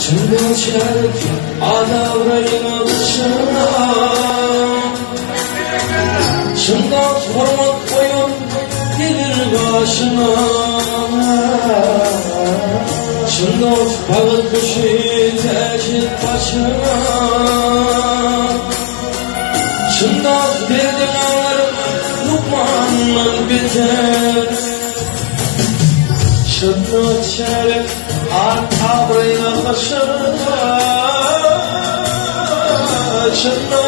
Çılgın çelik adavrayın alışına Çındat hormat koyun gelir başına Çındat bağıt kuşu tecrit başına Çındat derdim ağır Lukman'ın biter Çındat çelik adavrayın alışına Çındat